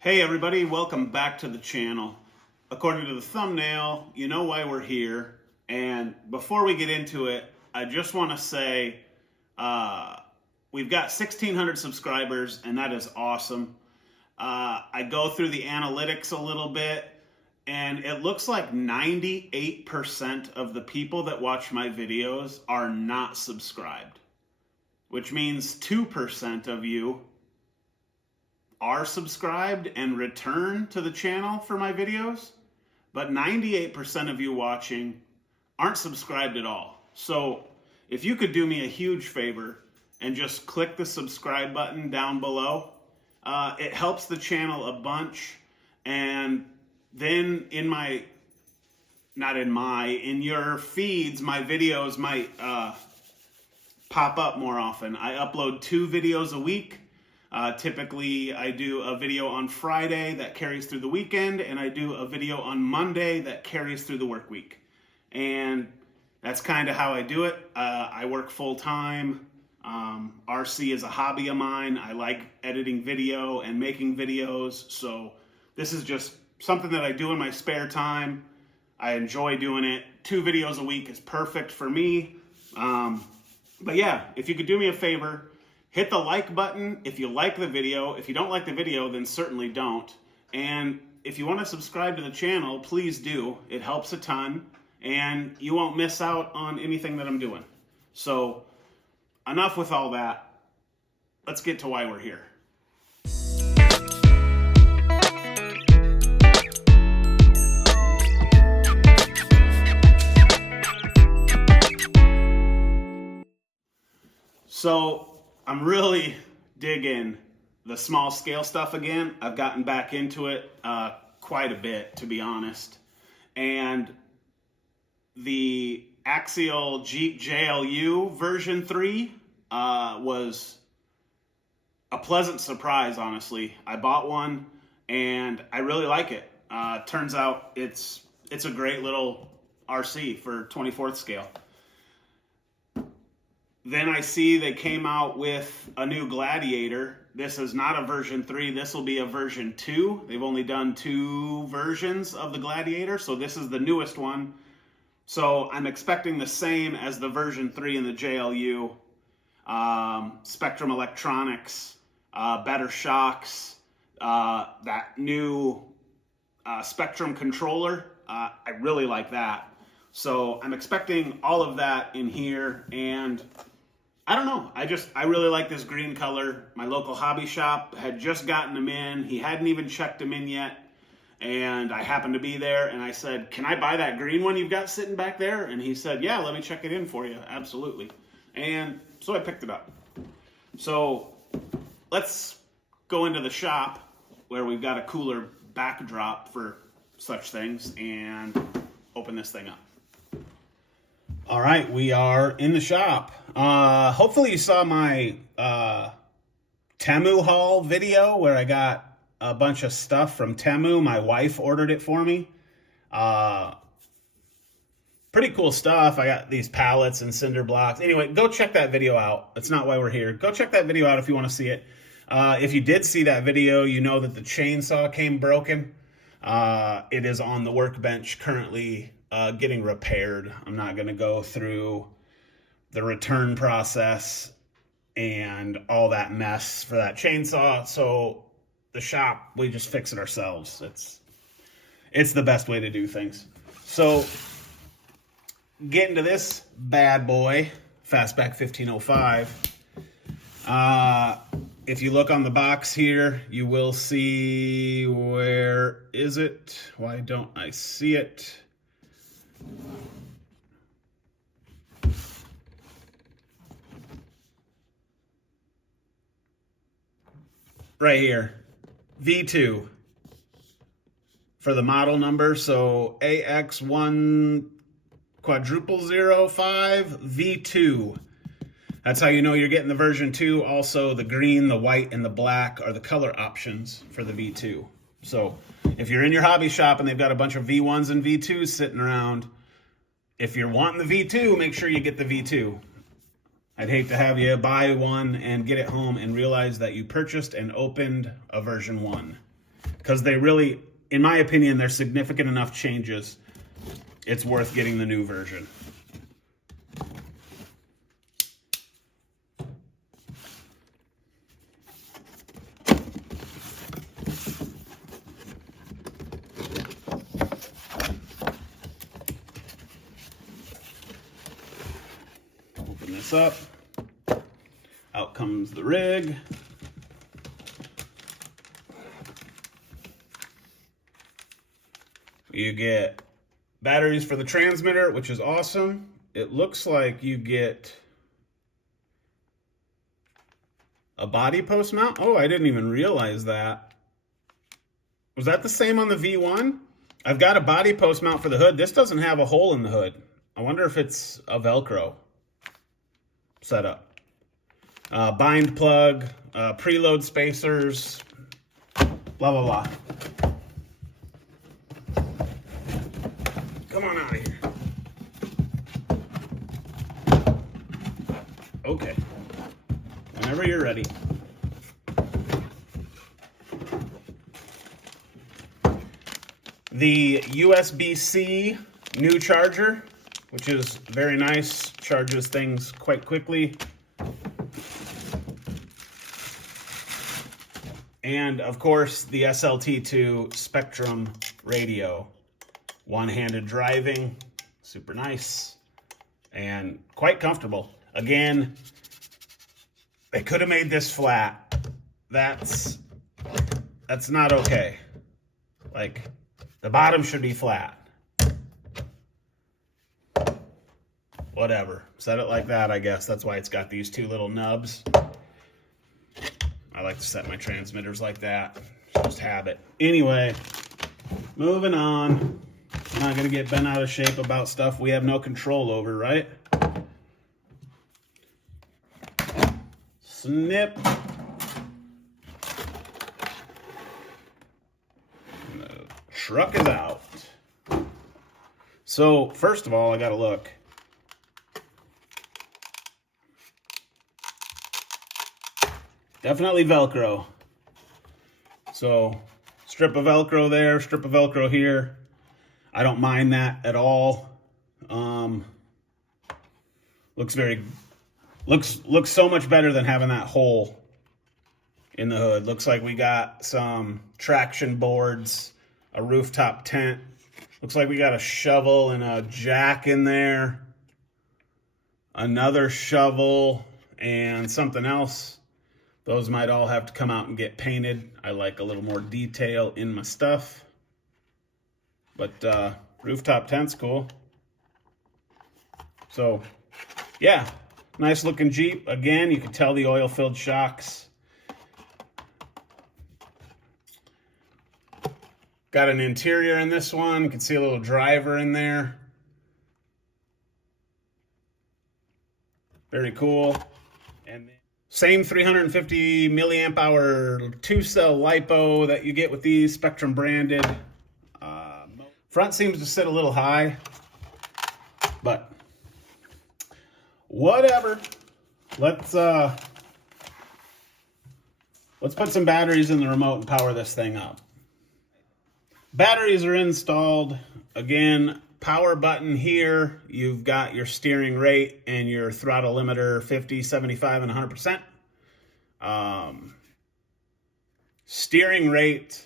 Hey everybody, welcome back to the channel. According to the thumbnail, you know why we're here. And before we get into it, I just want to say we've got 1,600 subscribers, and that is awesome. I go through the analytics a little bit, and it looks like 98% of the people that watch my videos are not subscribed, which means 2% of you are subscribed and return to the channel for my videos, but 98% of you watching aren't subscribed at all. So if you could do me a huge favor and just click the subscribe button down below, it helps the channel a bunch. And then in your feeds, my videos might pop up more often. I upload 2 videos a week. Typically, I do a video on Friday that carries through the weekend, and I do a video on Monday that carries through the work week. And that's kind of how I do it. I work full-time. RC is a hobby of mine. I like editing video and making videos, so this is just something that I do in my spare time. I enjoy doing it. 2 videos a week is perfect for me. But yeah, if you could do me a favor, hit the like button if you like the video. If you don't like the video, then certainly don't. And if you want to subscribe to the channel, please do. It helps a ton, and you won't miss out on anything that I'm doing. So enough with all that. Let's get to why we're here. So I'm really digging the small scale stuff again. I've gotten back into it quite a bit, to be honest. And the Axial JLU version 3 was a pleasant surprise, honestly. I bought one and I really like it. Turns out it's a great little RC for 24th scale. Then I see they came out with a new Gladiator. This is not a version 3. This will be a version 2. They've only done 2 versions of the Gladiator, so this is the newest one. So I'm expecting the same as the version 3 in the JLU. Spectrum electronics, better shocks, that new Spectrum controller. I really like that. So I'm expecting all of that in here, and I don't know. I really like this green color. My local hobby shop had just gotten them in. He hadn't even checked them in yet. And I happened to be there, and I said, "Can I buy that green one you've got sitting back there?" And he said, "Yeah, let me check it in for you." Absolutely. And so I picked it up. So let's go into the shop where we've got a cooler backdrop for such things and open this thing up. All right, we are in the shop. Hopefully you saw my Temu haul video where I got a bunch of stuff from Temu. My wife ordered it for me. Pretty cool stuff. I got these pallets and cinder blocks. Anyway, go check that video out. That's not why we're here. Go check that video out if you want to see it. If you did see that video, you know that the chainsaw came broken. It is on the workbench currently getting repaired. I'm not going to go through the return process and all that mess for that chainsaw. So the shop, we just fix it ourselves. It's the best way to do things. So get into this bad boy, Fastback 1505. If you look on the box here, you will see, where is it? Why don't I see it? Right here, V2 for the model number. So AX1 quadruple 05 V2. That's how you know you're getting the version 2. Also, the green, the white, and the black are the color options for the V2. So if you're in your hobby shop and they've got a bunch of V1s and V2s sitting around, if you're wanting the V2, make sure you get the V2. I'd hate to have you buy one and get it home and realize that you purchased and opened a version 1. because they really, in my opinion, they're significant enough changes. It's worth getting the new version. Open this up. Out comes the rig. You get batteries for the transmitter, which is awesome. It looks like you get a body post mount. Oh, I didn't even realize that. Was that the same on the V1? I've got a body post mount for the hood. This doesn't have a hole in the hood. I wonder if it's a Velcro setup. Bind plug, preload spacers, blah, blah, blah. Come on out of here. Okay. Whenever you're ready. The USB-C new charger, which is very nice, charges things quite quickly. And of course, the SLT2 Spectrum radio. One-handed driving, super nice, and quite comfortable. Again, they could have made this flat. That's not okay. Like, the bottom should be flat. Whatever. Set it like that, I guess. That's why it's got these two little nubs. I like to set my transmitters like that. Just habit. Anyway, moving on. I'm not going to get bent out of shape about stuff we have no control over, right? Snip. And the truck is out. So, first of all, I got to look. Definitely Velcro. So, strip of Velcro there, strip of Velcro here. I don't mind that at all. Looks so much better than having that hole in the hood. Looks like we got some traction boards, a rooftop tent. Looks like we got a shovel and a jack in there. Another shovel and something else. Those might all have to come out and get painted. I like a little more detail in my stuff. But rooftop tent's cool. So, yeah, nice looking Jeep. Again, you can tell the oil-filled shocks. Got an interior in this one. You can see a little driver in there. Very cool. And same 350 milliamp hour 2-cell LiPo that you get with these Spectrum branded. Front seems to sit a little high, but whatever. Let's put some batteries in the remote and power this thing up. Batteries are installed. Again, power button here. You've got your steering rate and your throttle limiter 50, 75, and 100%. Steering rate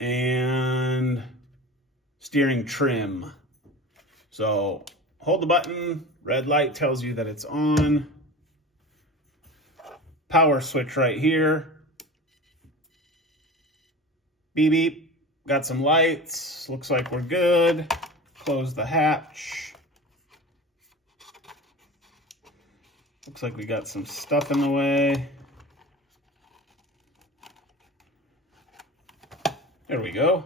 and steering trim. So hold the button, red light tells you that it's on. Power switch right here. Beep beep, got some lights, looks like we're good. Close the hatch. Looks like we got some stuff in the way. There we go.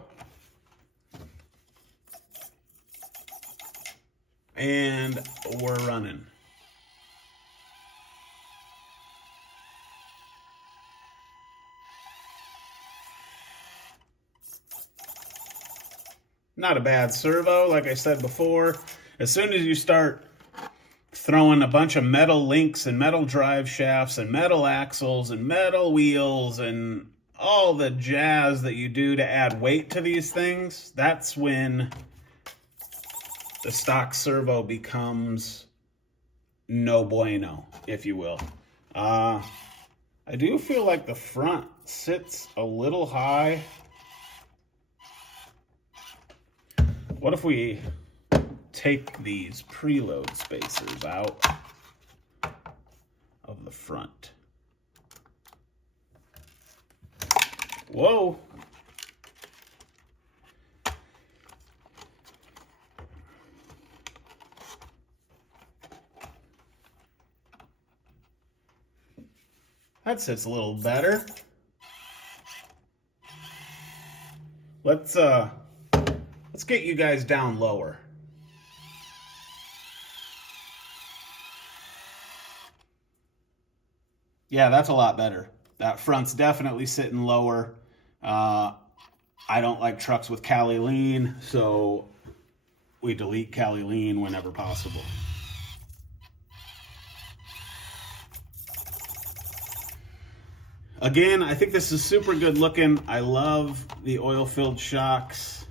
And we're running. Not a bad servo, like I said before. As soon as you start throwing a bunch of metal links and metal drive shafts and metal axles and metal wheels and all the jazz that you do to add weight to these things, that's when the stock servo becomes no bueno, if you will. I do feel like the front sits a little high. What if we take these preload spacers out of the front? Whoa. That sits a little better. Let's get you guys down lower. Yeah, that's a lot better. That front's definitely sitting lower. I don't like trucks with Cali lean, so we delete Cali lean whenever possible. Again, I think this is super good looking. I love the oil-filled shocks.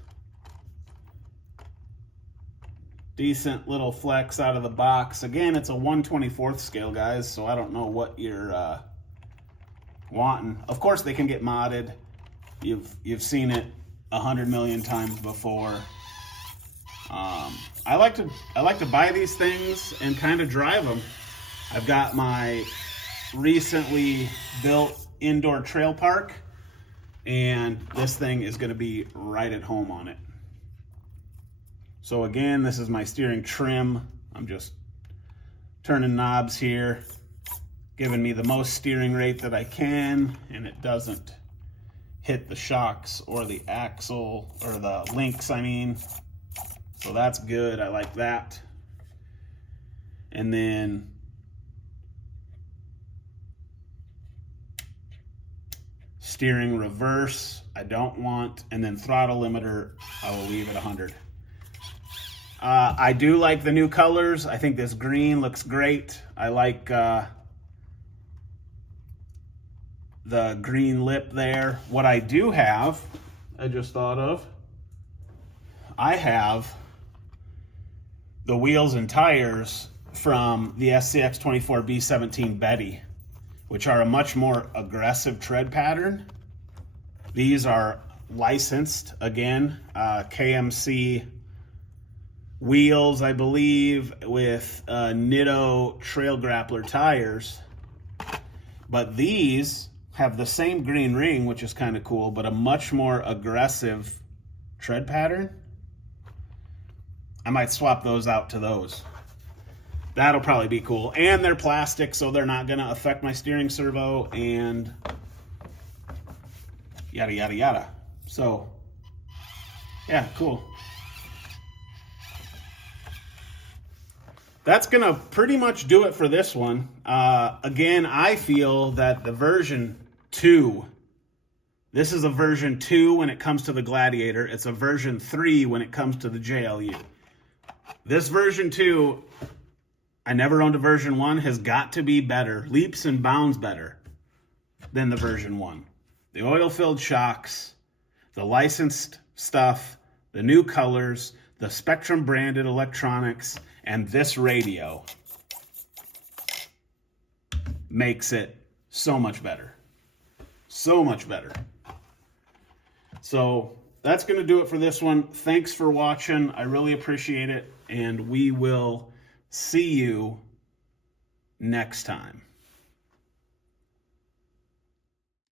Decent little flex out of the box. Again, it's a 1/24th scale, guys, so I don't know what you're wanting. Of course, they can get modded. You've seen it 100 million times before. I like to buy these things and kind of drive them. I've got my recently built indoor trail park, and this thing is going to be right at home on it. So again, this is my steering trim. I'm just turning knobs here, giving me the most steering rate that I can, and it doesn't hit the shocks or the axle, or the links, I mean. So that's good, I like that. And then steering reverse, I don't want, and then throttle limiter, I will leave at 100. I do like the new colors. I think this green looks great. I like the green lip there. What I do have, I just thought of, I have the wheels and tires from the Scx24 B17 Betty, which are a much more aggressive tread pattern. These are licensed, again, KMC wheels, I believe, with Nitto Trail Grappler tires. But these have the same green ring, which is kind of cool, but a much more aggressive tread pattern. I might swap those out to those. That'll probably be cool. And they're plastic, so they're not going to affect my steering servo and yada, yada, yada. So, yeah, cool. That's going to pretty much do it for this one. Again, I feel that the version 2, this is a version 2 when it comes to the Gladiator. It's a version 3 when it comes to the JLU. This version 2, I never owned a version 1, has got to be better, leaps and bounds better than the version 1. The oil-filled shocks, the licensed stuff, the new colors, the Spectrum branded electronics, and this radio makes it so much better. So much better. So that's going to do it for this one. Thanks for watching. I really appreciate it. And we will see you next time.